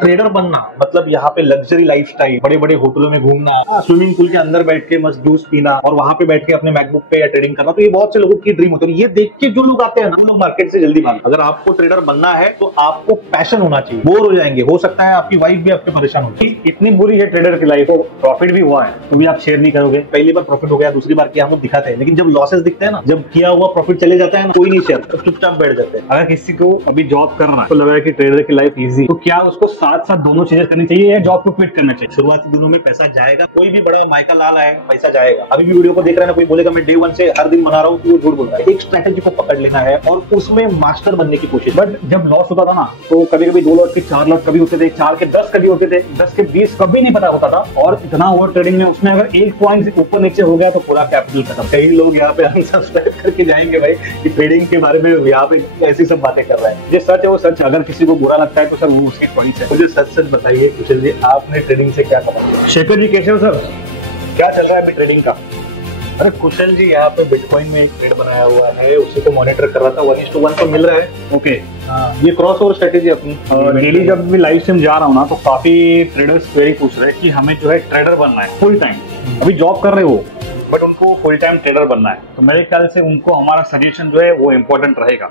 Trader बनना मतलब यहाँ पे लग्जरी लाइफस्टाइल, बड़े बड़े होटलों में घूमना, स्विमिंग पूल के अंदर बैठ के मस्त जूस पीना और वहां पे बैठ के अपने मैकबुक पे या ट्रेडिंग करना, तो ये बहुत से लोगों की ड्रीम होती है। ये देख के जो लोग आते हैं ना, वो लोग मार्केट से जल्दी भागते हैं। अगर आपको ट्रेडर बनना है तो आपको पैशन होना चाहिए। बोर हो जाएंगे, हो सकता है आपकी वाइफ भी आपके परेशान होगी। इतनी बुरी है ट्रेडर की लाइफ, प्रॉफिट भी हुआ है तो भी आप शेयर नहीं करोगे। पहली बार प्रॉफिट हो गया, दूसरी बार किया, हम लोग दिखाते हैं, लेकिन जब लॉसेस दिखते हैं ना, जब किया हुआ प्रॉफिट चले जाता है ना, कोई नहीं शेयर, तो चुपचाप बैठ जाते हैं। अगर किसी को अभी जॉब करना है तो लग रहा है कि ट्रेडर की लाइफ इजी, तो क्या उसको साथ साथ दोनों चीजें करनी चाहिए या जॉब को क्विट करना चाहिए? शुरुआती दिनों में पैसा जाएगा, कोई भी बड़ा माइका लाल आए पैसा जाएगा। अभी भी वीडियो को देख रहे हैं ना, कोई बोलेगा मैं डे 1 से हर दिन बना रहा हूँ, तो वो झूठ बोल रहा है। एक स्ट्रैटेजी को पकड़ लेना है और उसमें मास्टर बनने की कोशिश। बट जब लॉस होता था ना, तो कभी कभी 2 लॉट के 4 लॉट कभी होते थे, 4 के 10 कभी होते थे, 10 के 20 कभी नहीं पता होता था। और इतना ओवर ट्रेडिंग में उसमें अगर 1 पॉइंट ऊपर नीचे हो गया तो पूरा कैपिटल खत्म। कई लोग यहाँ पे अनसब्सक्राइब करके जाएंगे भाई कि ट्रेडिंग के बारे में यहाँ पे ऐसी सब बातें कर रहा है। जो सच है वो सच, अगर किसी को बुरा लगता है तो सर वो उसकी चॉइस है। मुझे सच सच बताइए कुशल जी, आपने ट्रेडिंग से क्या कमाया? शेखर जी कैसे हो सर, क्या चल रहा है अभी ट्रेडिंग का? अरे कुशल जी, यहाँ पे बिटकॉइन में एक ट्रेड बनाया हुआ है, उसी को मॉनिटर कर रहा था। 1:1 तो मिल रहा है। ओके, ये क्रॉस ओवर स्ट्रेटेजी अपनी। डेली जब भी लाइव स्ट्रीम जा रहा हूँ ना, तो काफी ट्रेडर्स क्वेरी पूछ रहे हैं कि हमें जो है ट्रेडर बनना है फुल टाइम। अभी जॉब कर रहे हो बट उनको फुल टाइम ट्रेडर बनना है, तो मेरे ख्याल से उनको हमारा सजेशन जो है वो इम्पोर्टेंट रहेगा।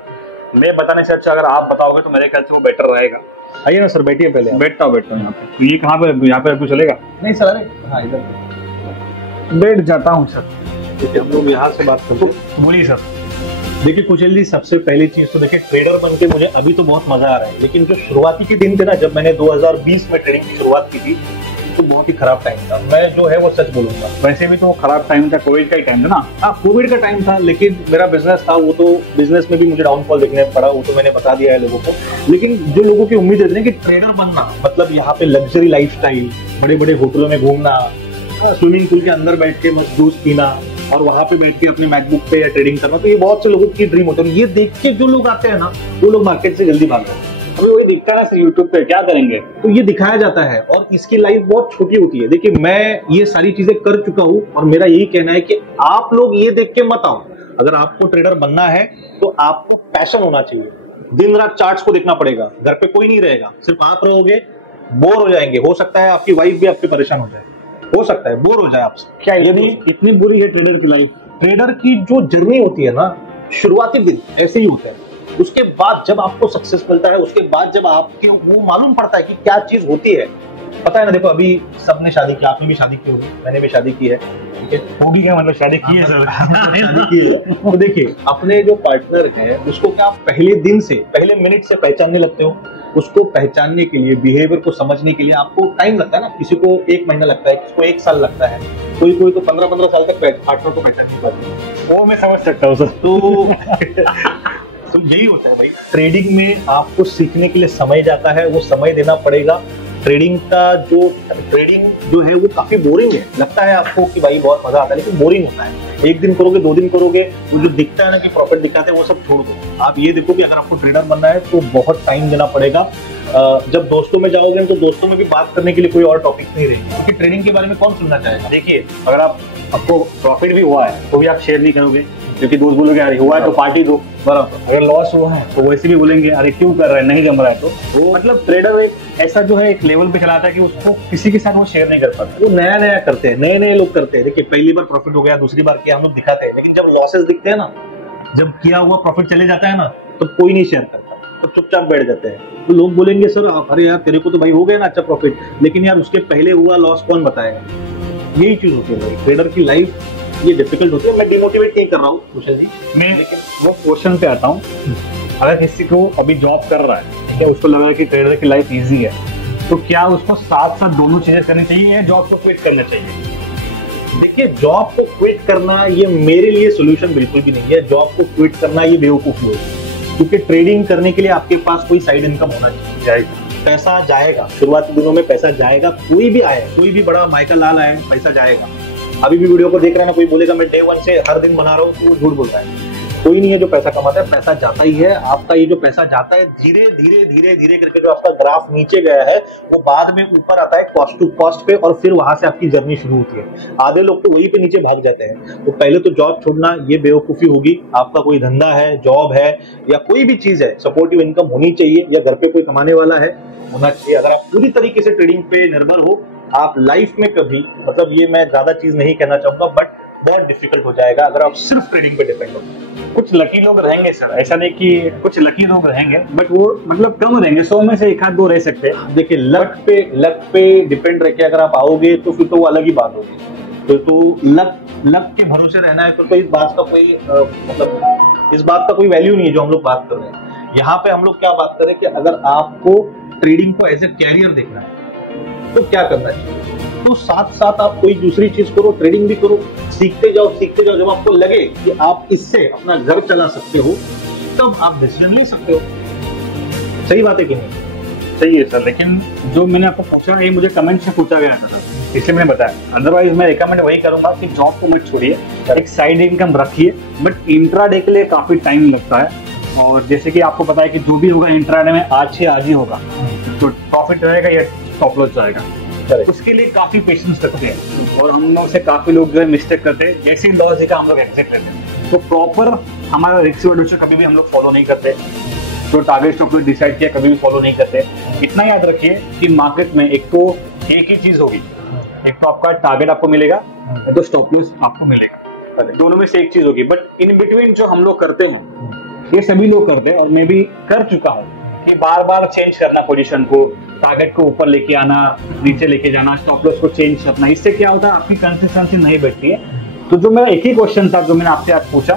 मैं बताने से अच्छा अगर आप बताओगे तो मेरे ख्याल से वो बेटर रहेगा। आइए ना सर, बैठिए पहले। बैठता हूँ यहाँ पे। तो ये कहाँ पे, यहाँ पे अभी चलेगा? नहीं सर, अरे हाँ इधर बैठ जाता हूँ सर। देखिए हम लोग यहाँ से बात करते हैं। बोलिए सर। देखिए कुशल जी, सबसे पहली चीज तो देखिए, ट्रेडर बन के मुझे अभी तो बहुत मजा आ रहा है, लेकिन जो शुरुआती के दिन थे ना, जब मैंने 2020 में ट्रेडिंग की शुरुआत की थी, तो बहुत ही खराब टाइम था। मैं जो है वो सच बोलूंगा। वैसे भी तो खराब टाइम था, कोविड का ही टाइम था ना। हाँ, कोविड का टाइम था, लेकिन मेरा बिजनेस था, वो तो बिजनेस में भी मुझे डाउनफॉल देखने पड़ा, वो तो मैंने बता दिया है लोगों को। लेकिन जो लोगों की उम्मीद रहती है कि ट्रेडर बनना मतलब यहाँ पे लग्जरी लाइफस्टाइल, बड़े बड़े होटलों में घूमना, स्विमिंग पूल के अंदर बैठ के मस्त जूस पीना और वहां पे बैठ के अपने मैकबुक पे या ट्रेडिंग करना, तो ये बहुत से लोगों की ड्रीम होती है। ये देख के जो लोग आते हैं ना, वो लोग मार्केट से जल्दी भागते हैं। अभी वही दिखता है ना सर यूट्यूब पे, क्या करेंगे? तो ये दिखाया जाता है और इसकी लाइफ बहुत छोटी होती है। देखिए मैं ये सारी चीजें कर चुका हूँ और मेरा यही कहना है कि आप लोग ये देख के मत आओ। अगर आपको ट्रेडर बनना है तो आपको पैशन होना चाहिए। दिन रात चार्ट्स को देखना पड़ेगा, घर पे कोई नहीं रहेगा, सिर्फ आप रहोगे, बोर हो जाएंगे। हो सकता है आपकी वाइफ भी आपके परेशान हो जाए, हो सकता है बोर हो जाए आपसे। क्या इतनी बुरी है ट्रेडर की लाइफ? ट्रेडर की जो जर्नी होती है ना, शुरुआती दिन ऐसे ही होता है। उसके बाद जब आपको सक्सेस मिलता है, उसके बाद जब आपके वो मालूम पड़ता है कि क्या चीज होती है, पता है ना। देखो अभी सबने शादी की, आपने भी शादी की होगी, मैंने भी शादी की है, ठीक है? होगी क्या मतलब शादी की है सर? शादी की है। तो देखिए अपने जो पार्टनर है उसको क्या आप पहले दिन से, पहले मिनट से पहचानने लगते हो? उसको पहचानने के लिए, बिहेवियर को समझने के लिए आपको टाइम लगता है ना। किसी को 1 महीना लगता है, किसी को 1 साल लगता है, कोई कोई तो 15-15 साल तक पार्टनर को पहचानने लगता है। वो मैं समझ सकता हूँ सर। तो यही होता है भाई, ट्रेडिंग में आपको सीखने के लिए समय जाता है, वो समय देना पड़ेगा। ट्रेडिंग जो है वो काफी बोरिंग है। लगता है आपको कि भाई बहुत मजा आता है, लेकिन बोरिंग होता है। 1 दिन करोगे, 2 दिन करोगे, वो जो दिखता है ना कि प्रॉफिट दिखाते हैं, वो सब छोड़ दो। आप ये देखो कि अगर आपको ट्रेडर बनना है तो बहुत टाइम देना पड़ेगा। जब दोस्तों में जाओगे तो दोस्तों में भी बात करने के लिए कोई और टॉपिक नहीं रहेगी, क्योंकि ट्रेडिंग के बारे में कौन सुनना चाहेगा। देखिए अगर आपको प्रॉफिट भी हुआ है तो भी आप शेयर नहीं करोगे, क्योंकि दोस्त बोलोगे अरे हुआ है तो पार्टी दो, बराबर। अगर लॉस हुआ है तो वैसे भी बोलेंगे अरे क्यों कर रहे हैं, नहीं जम रहा है। तो वो मतलब ट्रेडर एक ऐसा जो है एक लेवल पे चलाता है कि उसको किसी के साथ वो शेयर नहीं कर पाता। वो नया नया करते हैं, नए नए लोग करते हैं। देखिए पहली बार प्रॉफिट हो गया, दूसरी बार किया, हम लोग दिखाते हैं, लेकिन जब लॉसेस दिखते हैं ना, जब किया हुआ प्रॉफिट चले जाता है ना, तो कोई नहीं शेयर करता, तो चुपचाप बैठ जाते हैं। तो लोग बोलेंगे सर अरे यार तेरे को तो भाई हो गया ना अच्छा प्रॉफिट, लेकिन यार उसके पहले हुआ लॉस कौन बताएगा। यही चीज होती है भाई, ट्रेडर की लाइफ ये डिफिकल्ट होती है। मैं डिमोटिवेट नहीं कर रहा हूँ कुशल जी, मैं लेकिन वो क्वेश्चन पे आता हूँ। अगर किसी को अभी जॉब कर रहा है, क्या उसको लग रहा है कि ट्रेडर की लाइफ इजी है, तो क्या उसको साथ साथ दोनों चीजें करनी चाहिए या जॉब को क्विट करना चाहिए? देखिए जॉब को क्विट करना ये मेरे लिए सोल्यूशन बिल्कुल भी नहीं है। जॉब को क्विट करना ये बेवकूफी होगी, क्योंकि ट्रेडिंग करने के लिए आपके पास कोई साइड इनकम होना चाहिए। पैसा जाएगा, शुरुआती दिनों में पैसा जाएगा। कोई भी आए, कोई भी बड़ा माइका लाल आए, पैसा जाएगा। अभी भी वीडियो को देख रहे हैं ना, कोई बोलेगा मैं डे 1 से हर दिन बना रहा हूँ, तो वो झूठ बोल रहा है। कोई नहीं है जो पैसा कमाता है, पैसा जाता ही है। आपका ये जो पैसा जाता है धीरे धीरे धीरे धीरे करके जो आपका ग्राफ नीचे गया है वो बाद में ऊपर आता है कॉस्ट टू कॉस्ट पे, और फिर वहां से आपकी जर्नी शुरू होती है। आधे लोग तो वहीं पे नीचे भाग जाते हैं। तो पहले तो जॉब छोड़ना ये बेवकूफी होगी। आपका कोई धंधा है, जॉब है या कोई भी चीज है, सपोर्टिव इनकम होनी चाहिए, या घर पे कोई कमाने वाला है होना चाहिए। अगर आप पूरी तरीके से ट्रेडिंग पे निर्भर हो, आप लाइफ में कभी, मतलब ये मैं ज्यादा चीज नहीं कहना चाहूंगा, बट बहुत डिफिकल्ट हो जाएगा अगर आप सिर्फ ट्रेडिंग पे डिपेंड हो। कुछ लकी लोग रहेंगे सर, ऐसा नहीं कि कुछ लकी लोग रहेंगे, बट वो मतलब कम रहेंगे, 100 में से 1-2 रह सकते हैं। देखिए लक पे डिपेंड रह के अगर आप आओगे तो फिर तो वो अलग ही बात होगी। तो लक के भरोसे रहना है तो इस बात का कोई मतलब इस बात का कोई वैल्यू नहीं है जो हम लोग बात कर रहे हैं। यहाँ पे हम लोग क्या बात कर रहे हैं कि अगर आपको ट्रेडिंग को एज ए कैरियर देखना है तो क्या करना चाहिए। तो साथ साथ आप कोई दूसरी चीज करो, ट्रेडिंग भी करो, सीखते जाओ। जब आपको लगे कि आप इससे अपना घर चला सकते हो तब आप डिसीजन ले सकते हो। सही बात है कि नहीं? सही है सर, लेकिन जो मैंने आपको पूछा ये मुझे कमेंट से पूछा गया था, इसलिए मैंने बताया। अदरवाइज मैं रिकमेंड वही करूंगा कि जॉब को मत छोड़िए, एक साइड इनकम रखिए, बट इंट्राडे के लिए काफी टाइम लगता है। और जैसे कि आपको पता है कि जो भी होगा इंट्राडे में आज ही होगा, तो प्रॉफिट रहेगा या स्टॉप लॉस जाएगा, उसके लिए काफी पेशेंस रखते हैं। और हम लोग से काफी लोग जो है मिस्टेक करते हैं, जैसे ही लॉस दिखा हम लोग एग्जिट लेते हैं। तो प्रॉपर हमारा रिस्क रिडक्शन कभी भी हम लोग फॉलो नहीं करते, जो टारगेट स्टॉप लॉस डिसाइड किया कभी भी फॉलो नहीं करते। इतना याद रखिए कि मार्केट में एक ही चीज होगी, एक तो आपका टारगेट आपको मिलेगा, तो स्टॉप लॉस आपको मिलेगा, दोनों में से एक चीज होगी। बट इन बिटवीन जो हम लोग करते हैं, ये सभी लोग करते हैं और मैं भी कर चुका हूँ कि बार बार चेंज करना पोजीशन को, टारगेट को ऊपर लेके आना, नीचे लेके जाना, स्टॉप लॉस को चेंज करना। इससे क्या होता है, आपकी कंसिस्टेंसी नहीं बैठती है। तो जो मेरा एक ही क्वेश्चन था जो मैंने आपसे आज पूछा,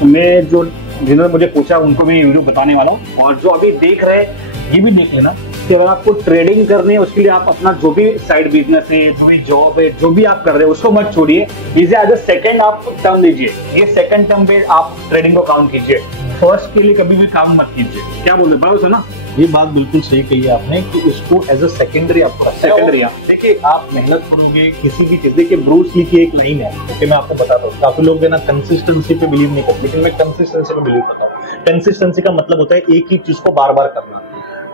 तो मैं जो जिन्होंने मुझे पूछा उनको भी वीडियो बताने वाला हूँ। और जो अभी देख रहे हैं ये भी देख लेना कि अगर आपको ट्रेडिंग करनी है उसके लिए आप अपना जो भी साइड बिजनेस है, जो भी जॉब है, जो भी आप कर रहे हो उसको मत छोड़िए। इसे एज अ सेकंड आप टर्म लीजिए, ये सेकंड टर्म पे आप ट्रेडिंग को काउंट कीजिए, फर्स्ट के लिए कभी भी काम मत कीजिए। क्या बोल रहे बराबर ना? ये बात बिल्कुल सही कही आपने कि इसको एज अ सेकेंडरी आपको सेकेंडरी। देखिए आप मेहनत करोगे किसी भी चीज, देखिए ब्रूस ली की एक लाइन है, ओके मैं आपको बताता हूँ। काफी लोग ना कंसिस्टेंसी पे बिलीव नहीं करते, लेकिन मैं कंसिस्टेंसी पे बिलीव करता हूँ। कंसिस्टेंसी का मतलब होता है एक ही चीज को बार बार करना।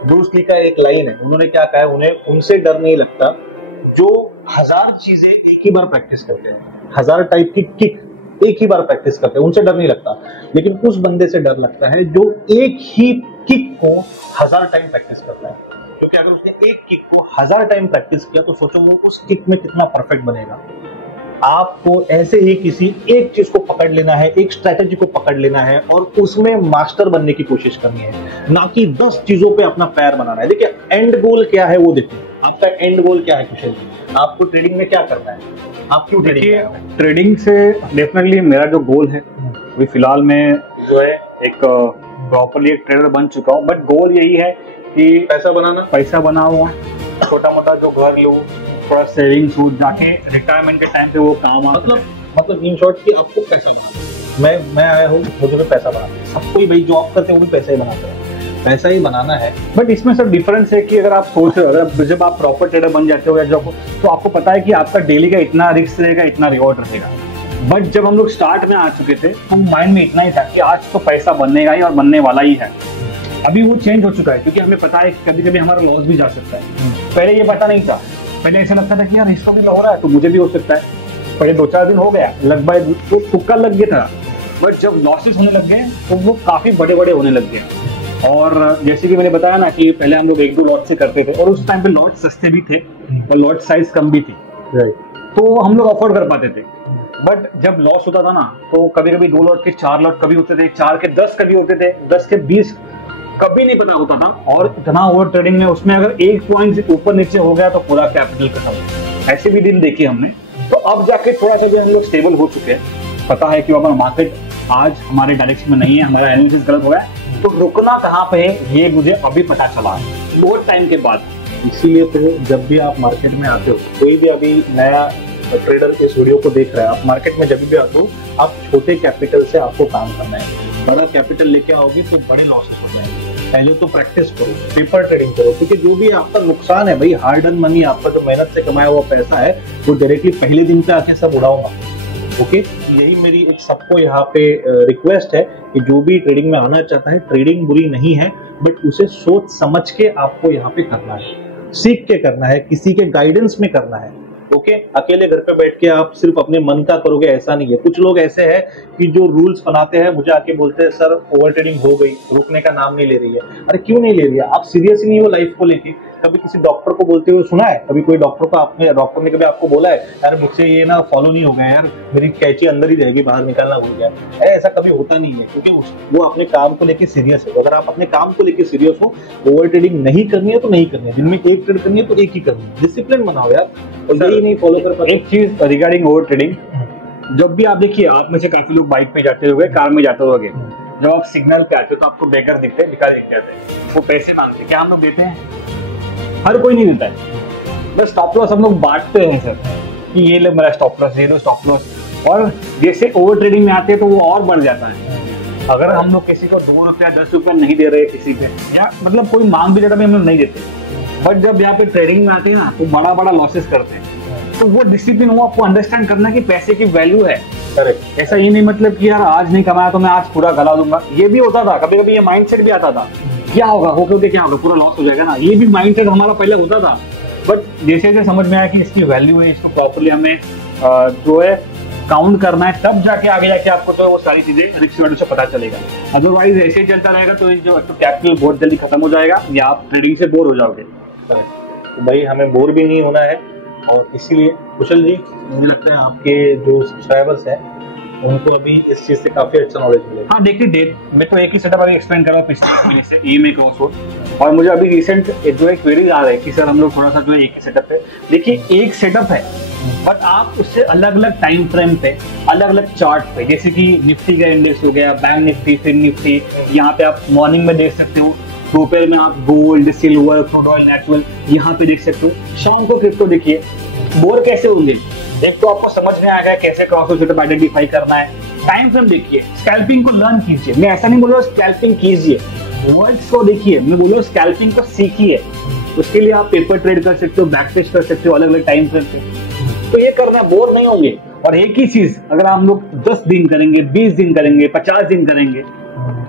ब्रूस ली का एक लाइन है, उन्होंने क्या कहा है, उन्हें उनसे डर नहीं लगता जो 1000 चीजें एक ही बार प्रैक्टिस करते हैं, 1000 टाइप की किक एक ही बार प्रैक्टिस करते हैं, उनसे डर नहीं लगता। लेकिन उस बंदे से डर लगता है जो एक ही किक को 1000 टाइम प्रैक्टिस करता है, क्योंकि अगर उसने एक किक को 1000 टाइम प्रैक्टिस किया तो सोचो वो उस किक में कितना परफेक्ट बनेगा। आपको ऐसे ही किसी एक चीज को पकड़ लेना है, एक स्ट्रैटेजी को पकड़ लेना है और उसमें मास्टर बनने की कोशिश करनी है, ना कि 10 चीजों पे अपना पैर बनाना है। देखिए एंड गोल क्या है वो देखिए, आपका एंड गोल क्या है कुशल जी, आपको ट्रेडिंग में क्या करना है, आप क्यों ट्रेडिंग से डेफिनेटली मेरा जो गोल है अभी फिलहाल में जो है एक प्रॉपरली एक ट्रेडर बन चुका हूँ, बट गोल यही है कि पैसा बनाओ, छोटा मोटा जो घर लो, थोड़ा सेविंग्स हो, जाके रिटायरमेंट के टाइम पे वो काम आ, मतलब इन शॉर्ट कि आपको पैसा बनाना। मैं आया हूँ मुझे भी पैसा बनाना है, सब कोई भाई जॉब करते हैं वो भी पैसा ही बनाते हैं, पैसा ही बनाना है। बट इसमें सब डिफरेंस है कि अगर आप सोच रहे हो, अगर जब आप प्रॉपर ट्रेडर बन जाते हो या जॉब, तो आपको पता है कि आपका डेली का इतना रिस्क रहेगा, इतना रिवॉर्ड रहेगा। बट जब हम लोग स्टार्ट में आ चुके थे तो माइंड में इतना ही था कि आज तो पैसा बननेगा ही और बनने वाला ही है। अभी वो चेंज हो चुका है क्योंकि हमें पता है कि कभी कभी हमारा लॉस भी जा सकता है। पहले ये पता नहीं था, पहले ऐसा लगता था कि यार इसका भी हो रहा है तो मुझे भी हो सकता है। पहले 2-4 दिन हो गया लगभग तो तुक्का लग गया था, बट जब लॉसेस होने लग गए तो वो काफी बड़े बड़े होने लग गए। और जैसे कि मैंने बताया ना कि पहले हम लोग 1-2 लॉट से करते थे और उस टाइम पे लॉट सस्ते भी थे और लॉट साइज कम भी थी, तो हम लोग अफोर्ड कर पाते थे। बट जब लॉस होता था ना तो कभी कभी 2 लॉट के 4 लॉट कभी होते थे, 4 के 10 कभी होते थे, 10 के 20 कभी नहीं पता होता था। और इतना ओवर ट्रेडिंग में उसमें अगर 1 पॉइंट ऊपर नीचे हो गया तो पूरा कैपिटल खत्म। ऐसे भी दिन देखे हमने। तो अब जाके थोड़ा सा जो हम लोग स्टेबल हो चुके हैं, पता है कि अगर मार्केट आज हमारे डायरेक्शन में नहीं है, हमारा एनालिसिस गलत हो गया है, तो रुकना कहाँ पे है ये मुझे अभी पता चला है बहुत टाइम के बाद। इसीलिए तो जब भी आप मार्केट में आते हो, कोई भी अभी नया ट्रेडर इस वीडियो को देख रहा है, आप मार्केट में जब भी आते हो आप छोटे कैपिटल से आपको काम करना है। बड़ा कैपिटल लेके आओगे तो बड़े लॉसेस हो जाएंगे। पहले तो प्रैक्टिस करो, पेपर ट्रेडिंग करो, क्योंकि जो भी आपका नुकसान है भाई, हार्ड अर्न मनी, आपका जो मेहनत से कमाया हुआ पैसा है वो डायरेक्टली पहले दिन पे आके सब उड़ाओ मत। ओके, यही मेरी एक सबको यहाँ पे रिक्वेस्ट है कि जो भी ट्रेडिंग में आना चाहता है, ट्रेडिंग बुरी नहीं है, बट उसे सोच समझ के आपको यहाँ पे करना है, सीख के करना है, किसी के गाइडेंस में करना है। ओके, अकेले घर पे बैठ के आप सिर्फ अपने मन का करोगे ऐसा नहीं है। कुछ लोग ऐसे हैं कि जो रूल्स बनाते हैं, मुझे आके बोलते हैं सर ओवर ट्रेडिंग हो गई, रुकने का नाम नहीं ले रही है। अरे क्यों नहीं ले रही है? आप सीरियस ही नहीं हो लाइफ को लेके? कभी किसी डॉक्टर को बोलते हुए सुना है? कभी कोई डॉक्टर ने कभी आपको बोला है यार मुझसे ये ना फॉलो नहीं हो गया यार, मेरी कैंची अंदर ही रहेगी, बाहर निकालना भूल गया? ऐसा कभी होता नहीं है, क्योंकि वो अपने काम को लेके सीरियस है। अगर आप अपने काम को लेके सीरियस हो, ओवर ट्रेडिंग नहीं करनी है तो नहीं करनी है, दिन में एक ट्रेड करनी है तो एक ही करनी है। डिसिप्लिन बनाओ यार, और यही नहीं फॉलो कर पाते। एक चीज रिगार्डिंग ओवर ट्रेडिंग, जब भी आप देखिए, आप में से काफी लोग बाइक पे जाते होंगे, कार में जाते होंगे, जब आप सिग्नल पे आते हो तो आपको बेगर दिखते हैं, भिखारी दिख जाते हैं, वो पैसे मांगते हैं। क्या हम लोग देते हैं? हर कोई नहीं देता है। बस स्टॉप लॉस हम लोग बांटते हैं सर, कि ये लो मेरा स्टॉप लॉस, ये लो स्टॉप लॉस, और जैसे ओवर ट्रेडिंग में आते हैं तो वो और बढ़ जाता है। अगर हम लोग किसी को 2 रुपया 10 रुपया नहीं दे रहे किसी पे, या मतलब कोई मांग भी देता भी हम लोग नहीं देते, बट जब यहाँ पे ट्रेडिंग में आते हैं ना तो बड़ा बड़ा लॉसेस करते हैं। तो वो डिसिप्लिन, वो आपको अंडरस्टैंड करना कि पैसे की वैल्यू है। करेक्ट। ऐसा ये नहीं मतलब कि यार आज नहीं कमाया तो मैं आज पूरा गला दूंगा। ये भी होता था कभी कभी, ये माइंडसेट भी आता था, क्या होगा होके क्या होगा, पूरा लॉस हो जाएगा ना, ये भी माइंडसेट हमारा पहले होता था। बट जैसे जैसे समझ में आया कि इसकी वैल्यू है, इसको प्रॉपर्ली हमें जो है काउंट करना है, तब जाके आगे जाके आपको तो वो सारी चीजें रिस्क वैल्यू से पता चलेगा। अदरवाइज ऐसे ही चलता रहेगा तो जो कैपिटल बहुत जल्दी खत्म हो जाएगा, या आप ट्रेडिंग से बोर हो जाओगे। तो भाई हमें बोर भी नहीं होना है, और इसीलिए कुशल जी, मुझे लगता है आपके जो सब्सक्राइबर्स हैं उनको अभी इस चीज से काफी अच्छा नॉलेज मिलेगा। हाँ देखिए, मैं तो एक ही सेटअप अभी एक्सप्लेन कर रहा हूँ पिछले कंपनी से, EMA क्रॉसवर्ड, और मुझे अभी रिसेंट जो एक क्वेरी आ रहा है कि सर हम लोग थोड़ा सा जो है एक ही सेटअप है। देखिए एक सेटअप है, बट आप उससे अलग अलग टाइम फ्रेम पे, अलग अलग चार्ट पे, जैसे कि निफ्टी का इंडेक्स हो गया, बैंक निफ्टी, फिन निफ्टी, यहाँ पे आप मॉर्निंग में देख सकते हो, दोपहर में आप gold, silver, crude oil, natural यहाँ पे देख सकते हो, शाम को क्रिप्टो देखिए। बोर कैसे होंगे? एक तो आपको समझ में आ गया कैसे क्रॉसवर्ड सेटअप आइडेंटिफाई करना है। टाइम फ्रेम देखिए, स्कैल्पिंग को लर्न कीजिए। मैं ऐसा नहीं बोल रहा स्कैल्पिंग कीजिए, वर्ड्स को देखिए, मैं बोल रहा हूँ स्कैल्पिंग को सीखिए। उसके लिए आप पेपर ट्रेड कर सकते हो, बैक टेस्ट कर सकते हो अलग अलग टाइम फ्रेम पे, तो ये करना बोर नहीं होंगे। और एक ही चीज अगर हम लोग 10 दिन करेंगे, 20 दिन करेंगे, 50 दिन करेंगे,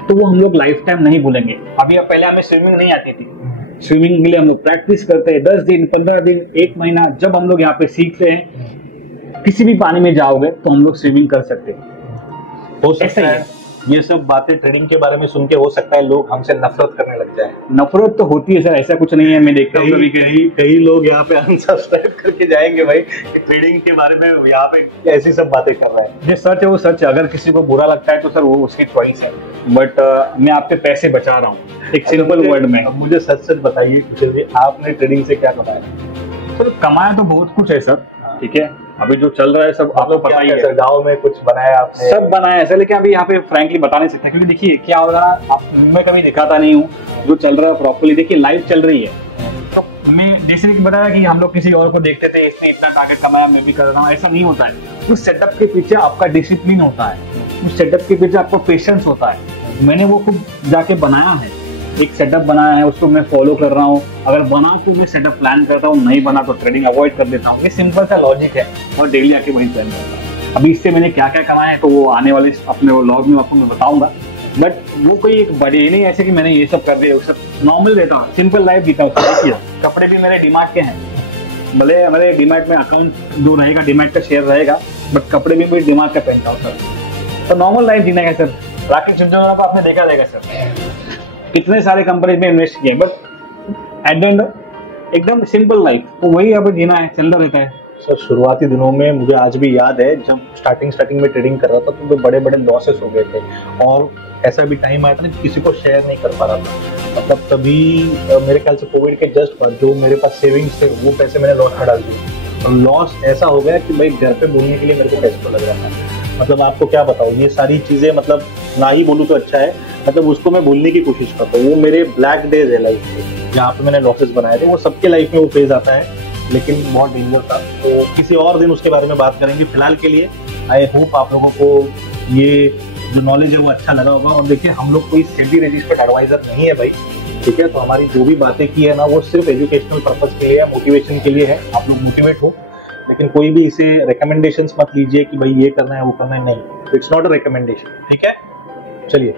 तो वो हम लोग लाइफ टाइम नहीं भूलेंगे। अभी पहले हमें स्विमिंग नहीं आती थी, स्विमिंग के लिए हम लोग प्रैक्टिस करते हैं 10 दिन, 15 दिन, 1 महीना। जब हम लोग यहाँ पे सीखते हैं, किसी भी पानी में जाओगे तो हम लोग स्विमिंग कर सकते हैं। हो सकता है ये सब बातें ट्रेडिंग के बारे में सुन के हो सकता है लोग हमसे नफरत करने लग जाए। नफरत तो होती है सर, ऐसा कुछ नहीं है। मैं देखता हूँ कई लोग यहाँ पे अनसब्सक्राइब करके जाएंगे भाई, ट्रेडिंग के बारे में यहाँ पे ऐसी सब बातें कर रहे हैं। जो सच है वो सच है, अगर किसी को बुरा लगता है तो सर वो उसकी चॉइस है, बट मैं आपके पैसे बचा रहा हूँ एक सिंपल वर्ड में। अब मुझे सच सच बताइए कुशल जी, आपने ट्रेडिंग से क्या कमाया? सर कमाया तो बहुत कुछ है सर, ठीक है, अभी जो चल रहा है सब आप लोग पता ही है। गाँव में कुछ बनाया आपने? सब बनाया है सर, लेकिन अभी यहाँ पे फ्रैंकली बता नहीं सकते, क्योंकि देखिए क्या होगा, आप मैं कभी दिखाता नहीं हूँ जो चल रहा है प्रॉपर्ली। देखिए लाइव चल रही है, तो मैं जैसे कि बताया कि हम लोग किसी और को देखते थे, इसने इतना टारगेट कमाया मैं भी कर रहा हूँ, ऐसा नहीं होता है। उस सेटअप के पीछे आपका डिसिप्लिन होता है, उस सेटअप के पीछे आपको पेशेंस होता है। मैंने वो खुद जाके बनाया है, एक सेटअप बनाया है, उसको मैं फॉलो कर रहा हूँ। अगर बना तो मैं सेटअप प्लान करता हूँ, नहीं बना तो ट्रेडिंग अवॉइड कर देता हूँ। ये सिंपल सा लॉजिक है, और डेली आके वही प्लान करता हूँ। अभी इससे मैंने क्या क्या कमाया है तो वो आने वाले अपने वो लॉग में आपको मैं बताऊंगा, बट वो कोई एक बड़े नहीं ऐसे कि मैंने ये सब कर दिया, वो सब नॉर्मल रहता हूँ, सिंपल लाइफ जीता हूँ। कपड़े भी मेरे डीमार्ट के हैं, भले हमारे डीमार्ट में अकाउंट जो रहेगा, डीमार्ट का शेयर रहेगा, बट कपड़े भी मैं डीमार्ट का पहनता हूँ सर। तो नॉर्मल लाइफ जीना है सर। राकेश झुंझुनवाला को आपने देखा रहेगा सर, कितने सारे कंपनी में इन्वेस्ट किए, बट एट द एंड एकदम सिंपल लाइफ, तो वही अब जीना है, चलता रहता है सर। शुरुआती दिनों में मुझे आज भी याद है, जब स्टार्टिंग में ट्रेडिंग कर रहा था तो बड़े बड़े लॉसेस हो गए थे, और ऐसा भी टाइम आया था ना किसी को शेयर नहीं कर पा रहा था। मतलब तभी मेरे ख्याल से कोविड के जस्ट बाद जो मेरे पास सेविंग्स थे वो पैसे मैंने लॉस में डाल दिए, और लॉस ऐसा हो गया कि भाई घर पे बोलने के लिए मेरे को पैसे तो लग रहा था। मतलब आपको क्या बताऊँ, ये सारी चीजें मतलब ना ही बोलूँ तो अच्छा है, मतलब उसको मैं भूलने की कोशिश करता हूँ। वो मेरे ब्लैक डेज है लाइफ में, जहाँ पे मैंने लॉसेस बनाए थे। वो सबके लाइफ में वो फेज आता है, लेकिन बहुत डेंजर था। तो किसी और दिन उसके बारे में बात करेंगे। फिलहाल के लिए आई होप आप लोगों को ये जो नॉलेज है वो अच्छा लगा होगा। और देखिए हम लोग कोई सेबी रजिस्टर्ड एडवाइजर नहीं है भाई, ठीक है। तो हमारी जो भी बातें की है ना वो सिर्फ एजुकेशनल पर्पज के लिए, मोटिवेशन के लिए है, आप लोग मोटिवेट हो। लेकिन लेकिन कोई भी इसे रिकमेंडेशंस मत लीजिए कि भाई ये करना है वो करना है, नहीं, इट्स नॉट अ रिकमेंडेशन, ठीक है। चलिए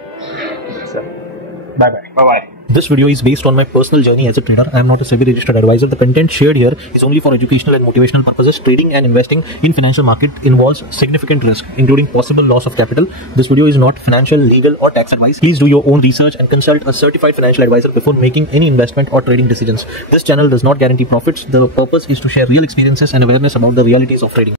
sir, bye bye. Bye bye. This video is based on my personal journey as a trader. I am not a SEBI registered advisor. The content shared here is only for educational and motivational purposes. Trading and investing in financial market involves significant risk, including possible loss of capital. This video is not financial, legal or tax advice. Please do your own research and consult a certified financial advisor before making any investment or trading decisions. This channel does not guarantee profits. The purpose is to share real experiences and awareness about the realities of trading.